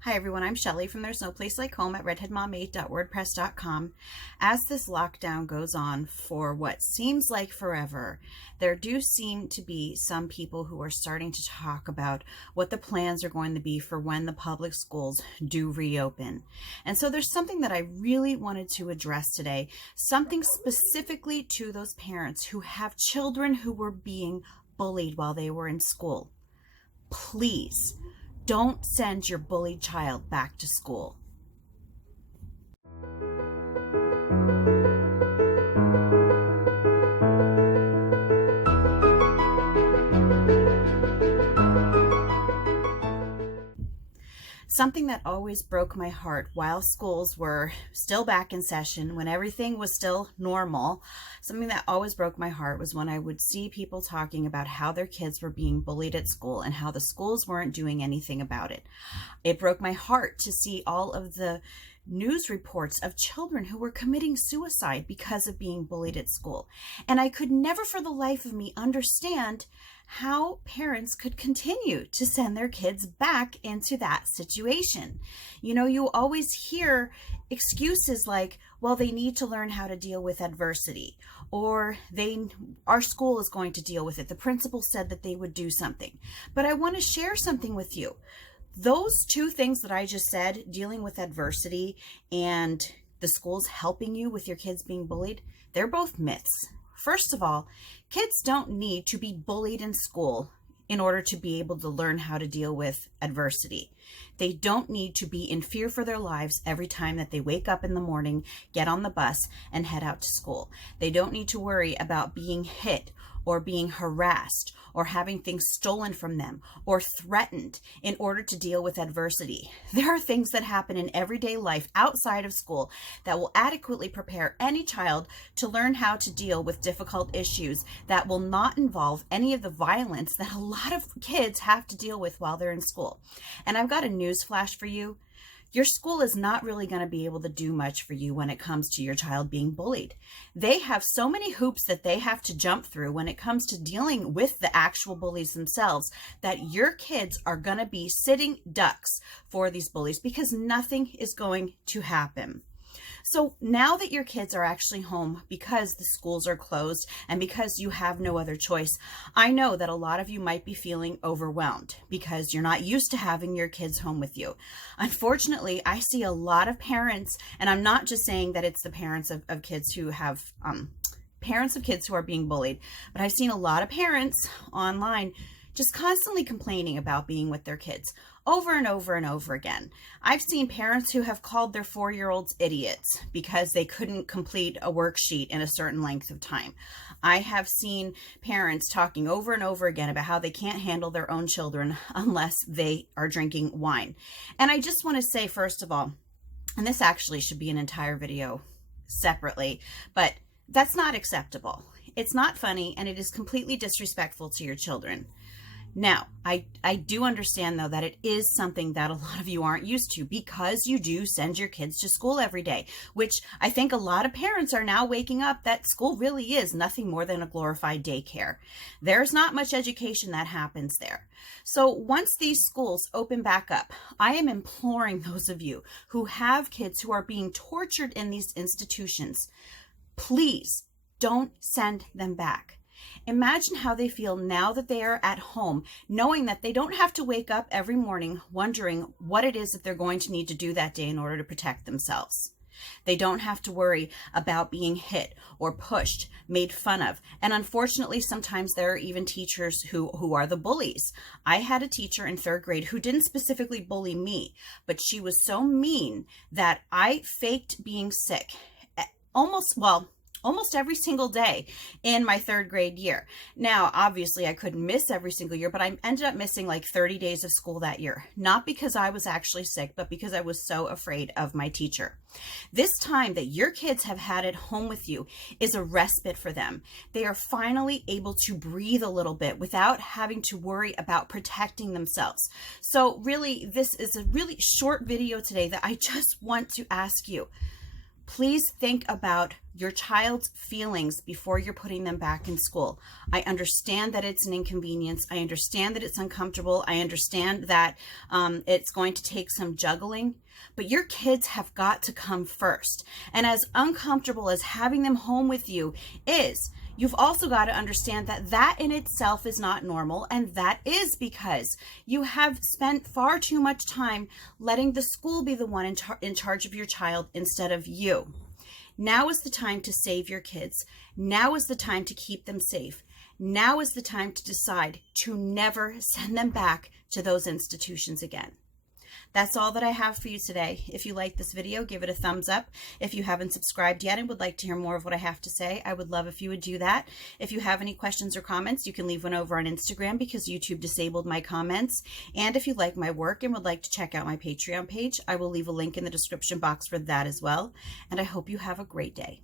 Hi everyone, I'm Shelly from There's No Place Like Home at redheadmom8.wordpress.com. As this lockdown goes on for what seems like forever, there do seem to be some people who are starting to talk about what the plans are going to be for when the public schools do reopen. And so there's something that I really wanted to address today, something specifically to those parents who have children who were being bullied while they were in school. Please, don't send your bullied child back to school. Something that always broke my heart while schools were still back in session, when everything was still normal, something that always broke my heart was when I would see people talking about how their kids were being bullied at school and how the schools weren't doing anything about it. It broke my heart to see all of the news reports of children who were committing suicide because of being bullied at school. And I could never for the life of me understand how parents could continue to send their kids back into that situation. You know, you always hear excuses like, well, they need to learn how to deal with adversity, or our school is going to deal with it. The principal said that they would do something. But I want to share something with you. Those two things that I just said, dealing with adversity and the schools helping you with your kids being bullied, they're both myths. First of all, kids don't need to be bullied in school in order to be able to learn how to deal with adversity. They don't need to be in fear for their lives every time that they wake up in the morning, get on the bus, and head out to school. They don't need to worry about being hit or being harassed or having things stolen from them or threatened in order to deal with adversity. There are things that happen in everyday life outside of school that will adequately prepare any child to learn how to deal with difficult issues that will not involve any of the violence that a lot of kids have to deal with while they're in school. And I've got a news flash for you. Your school is not really going to be able to do much for you when it comes to your child being bullied. They have so many hoops that they have to jump through when it comes to dealing with the actual bullies themselves that your kids are going to be sitting ducks for these bullies because nothing is going to happen. So now that your kids are actually home because the schools are closed and because you have no other choice, I know that a lot of you might be feeling overwhelmed because you're not used to having your kids home with you. Unfortunately, I see a lot of parents, and I'm not just saying that it's the parents of kids who have parents of kids who are being bullied, but I've seen a lot of parents online just constantly complaining about being with their kids over and over and over again. I've seen parents who have called their 4-year-olds idiots because they couldn't complete a worksheet in a certain length of time. I have seen parents talking over and over again about how they can't handle their own children unless they are drinking wine. And I just want to say, first of all, and this actually should be an entire video separately, but that's not acceptable. It's not funny, and it is completely disrespectful to your children. Now, I do understand, though, that it is something that a lot of you aren't used to because you do send your kids to school every day, which I think a lot of parents are now waking up that school really is nothing more than a glorified daycare. There's not much education that happens there. So once these schools open back up, I am imploring those of you who have kids who are being tortured in these institutions, please don't send them back. Imagine how they feel now that they are at home, knowing that they don't have to wake up every morning wondering what it is that they're going to need to do that day in order to protect themselves. They don't have to worry about being hit or pushed, made fun of. And unfortunately, sometimes there are even teachers who are the bullies. I had a teacher in 3rd grade who didn't specifically bully me, but she was so mean that I faked being sick almost every single day in my 3rd grade year. Now, obviously, I couldn't miss every single year, but I ended up missing like 30 days of school that year. Not because I was actually sick, but because I was so afraid of my teacher. This time that your kids have had at home with you is a respite for them. They are finally able to breathe a little bit without having to worry about protecting themselves. So really, this is a really short video today that I just want to ask you. Please think about your child's feelings before you're putting them back in school. I understand that it's an inconvenience. I understand that it's uncomfortable. I understand that it's going to take some juggling, but your kids have got to come first. And as uncomfortable as having them home with you is, you've also got to understand that that in itself is not normal, and that is because you have spent far too much time letting the school be the one in charge of your child instead of you. Now is the time to save your kids. Now is the time to keep them safe. Now is the time to decide to never send them back to those institutions again. That's all that I have for you today. If you like this video, give it a thumbs up. If you haven't subscribed yet and would like to hear more of what I have to say, I would love if you would do that. If you have any questions or comments, you can leave one over on Instagram because YouTube disabled my comments. And if you like my work and would like to check out my Patreon page, I will leave a link in the description box for that as well. And I hope you have a great day.